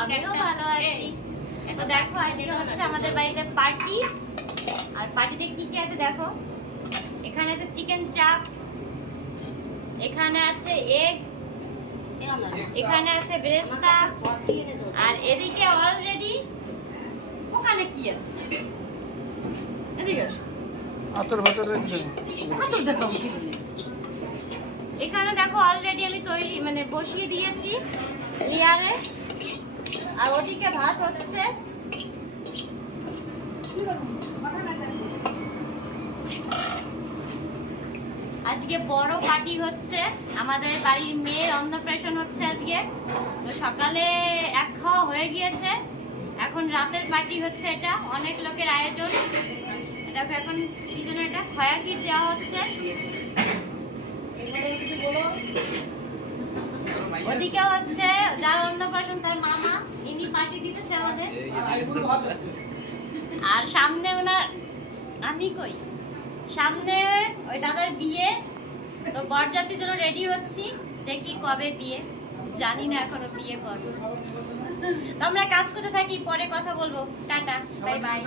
আমিও ভালো আছি। তো দেখো আজকে হচ্ছে আমাদের বাড়িতে পার্টি। আর পার্টিতে কি কি আছে দেখো? এখানে আছে চিকেন চাপ এখানে আছে এগ এখানে আছে বেরেস্তা আর এদিকে অলরেডি ওখানে কি আছে? এদিকে আতর ভাতর আতর দেখাবো এখানে দেখো অলরেডি আমি তৈরি মানে বসিয়ে দিয়েছি। লেয়ারে আর ওদিকে ভাত হচ্ছে আজকে বড় পার্টি হচ্ছে। আমাদের বাড়ির মেয়ের অন্নপ্রাশন হচ্ছে আজকে। তো সকালে এক খাওয়া হয়ে গিয়েছে। এখন রাতের পার্টি হচ্ছে এটা। অনেক লোকের আয়োজন। এটাকে এখন কি জন্য এটা খয়া ক্ষীর দেওয়া হচ্ছে। ওদিকে হচ্ছে যার অন্নপ্রাশন তার মামা ইনি পার্টি দিতেছে আমাদের আর সামনে ওনার আমি কই? সামনে ওই দাদার বিয়ে। তো বরযাত্রীর জন্য রেডি হচ্ছি। দেখি কবে বিয়ে। জানি না এখনও বিয়ে কবে তো আমরা কাজ করতে থাকি পরে কথা বলব। Tata bye bye